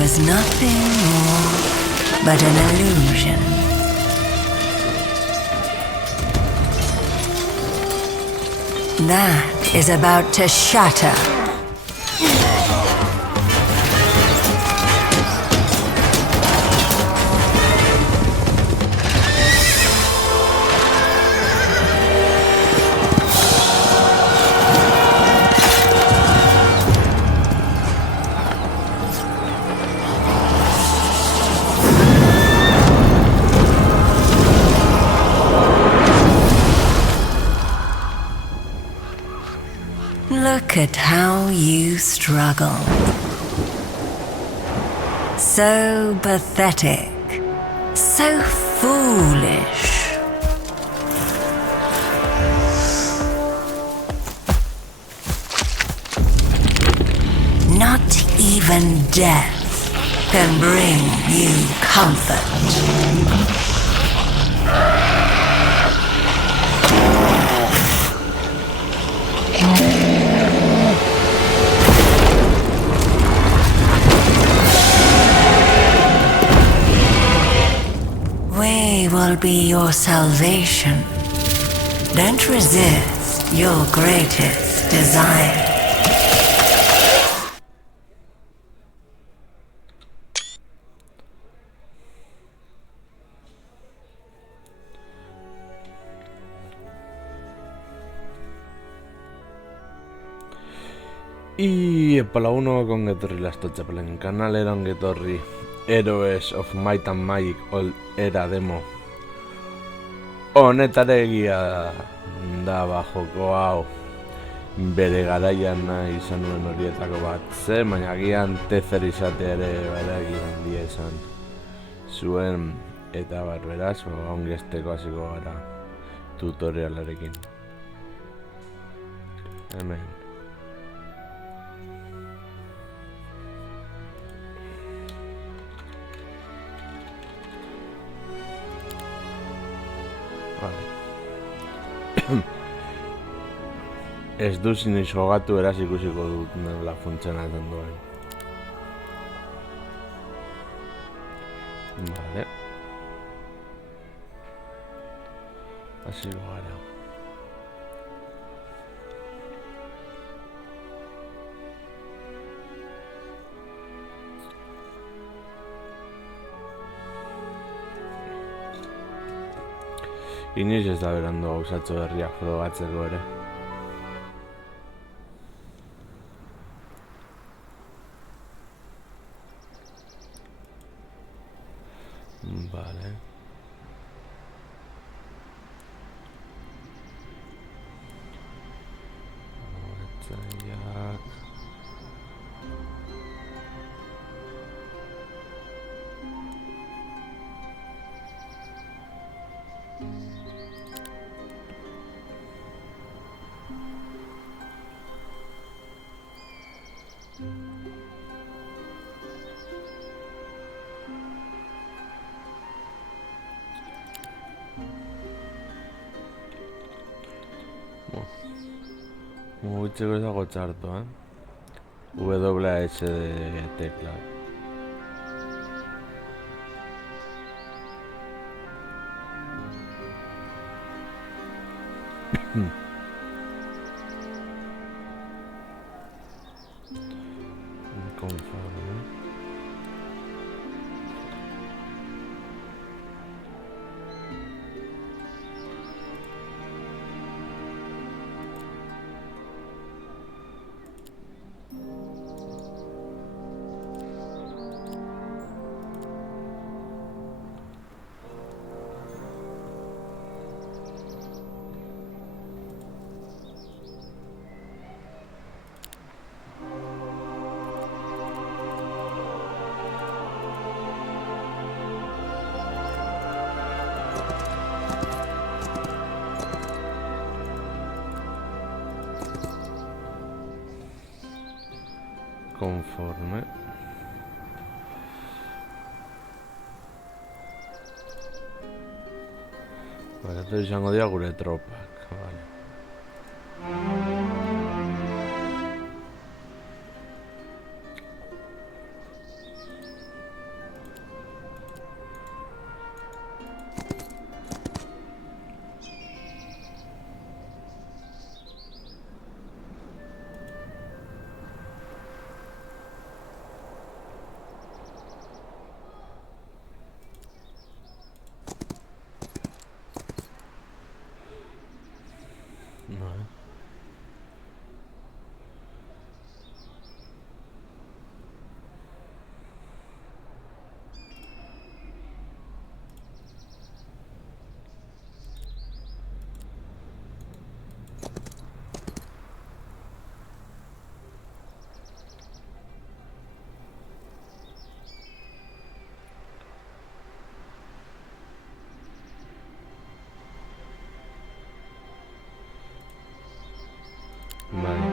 was nothing more but an illusion. That is about to shatter. Look at how you struggle. So pathetic. So foolish. Not even death can bring you comfort. We will be your salvation. Don't resist your greatest desire. Y para uno con Getorri las tochapelen canal eran Getorri Heroes of Might and Magic Old Era demo honetare egia da bajoko hau bere garaian izan nuen horietako bat zen, baina agian tezer izatea ere eragin handia izan zuen eta beraz ongi esteko hasiko gara tutorialarekin. Hemen ez duzin izogatu eraz ikusiko dut nola funtzionatzen duen. Vale. Hasiko gara. Inoiz ez da berandu gauzatxo berriak probatzeko ere. Vale. Horretzaiak. Mugitzeko ez dago txarto, WASD tekla. Conforme. Conforme. Vale, esto izango dira gure tropak, vale. Vale. Vale.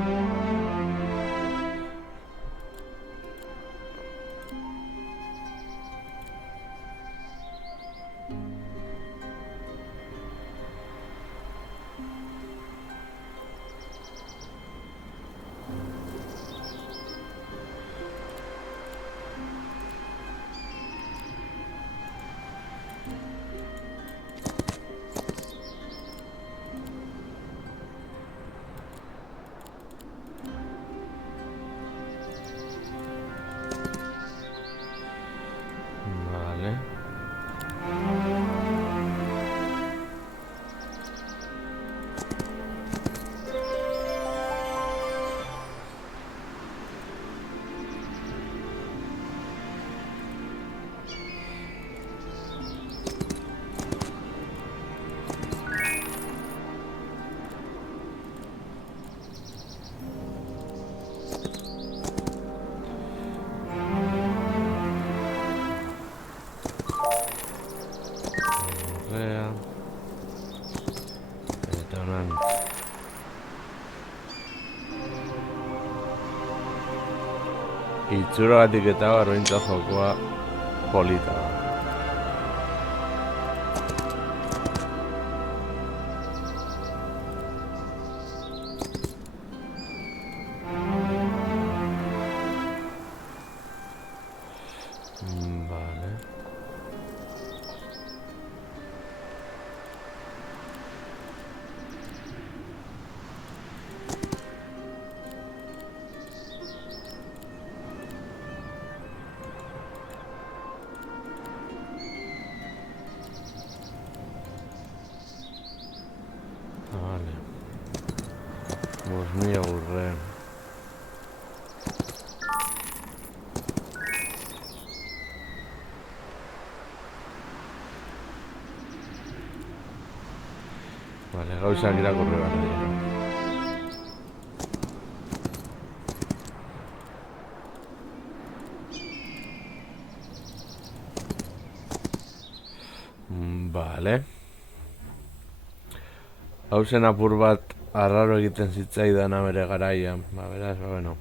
Correa. Detonante. Itxuragatik eta barrointza jokoa polita da. Vale. Vale. Pues muy aburrido. Vale, gauzak irakurri behar dira. Vale. Hauzen apur bat arraro egiten zitzaidan bere garaian. Beraz, bueno.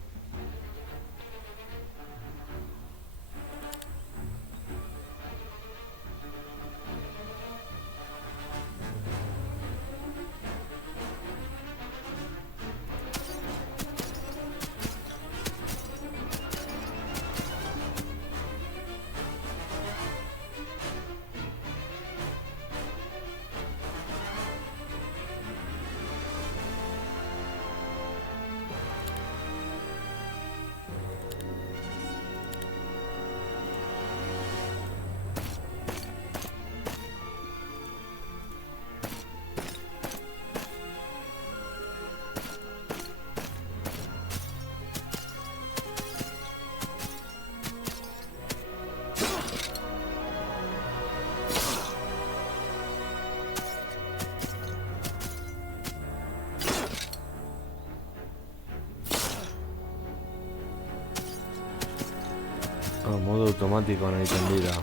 Modu automatikoan egiten dira.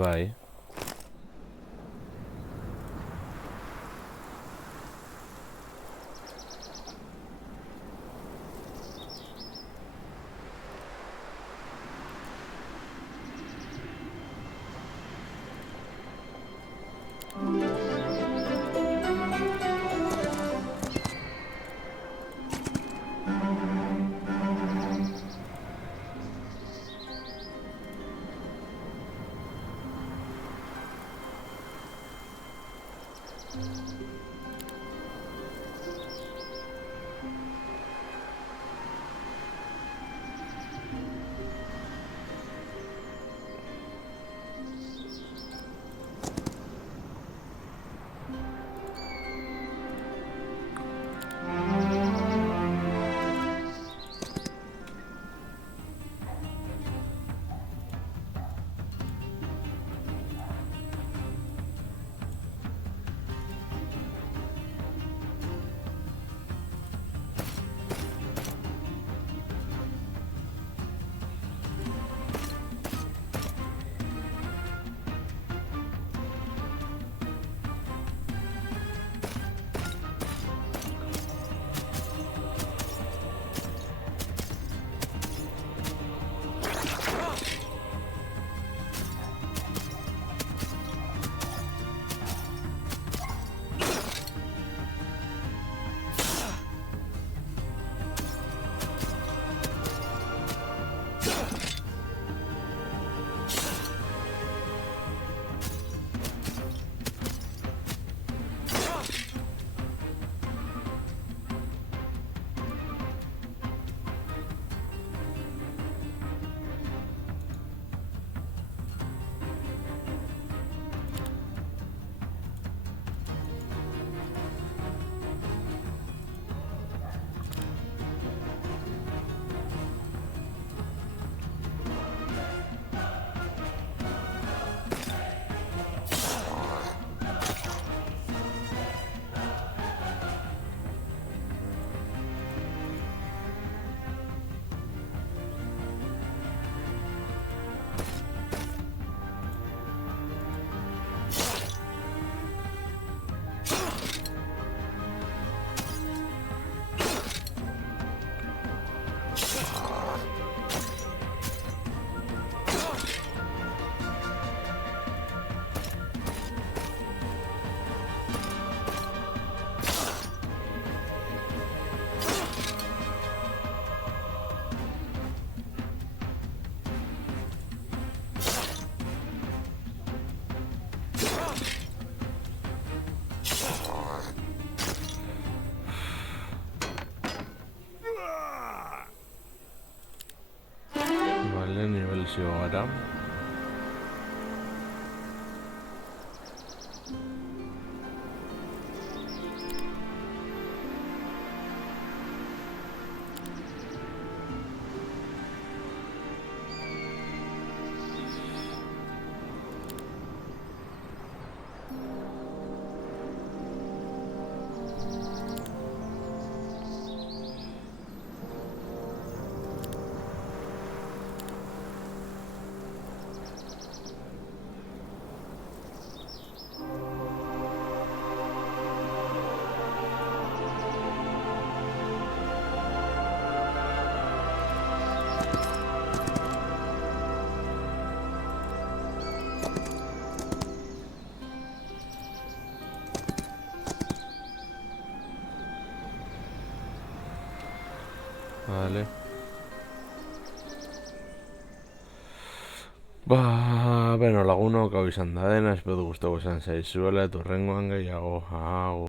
Bai. hasiko gara. Vale. Ba, beno, lagunok hau izan da dena, espero gustoko izan zaizuela, etorrengoan gehiago, hau.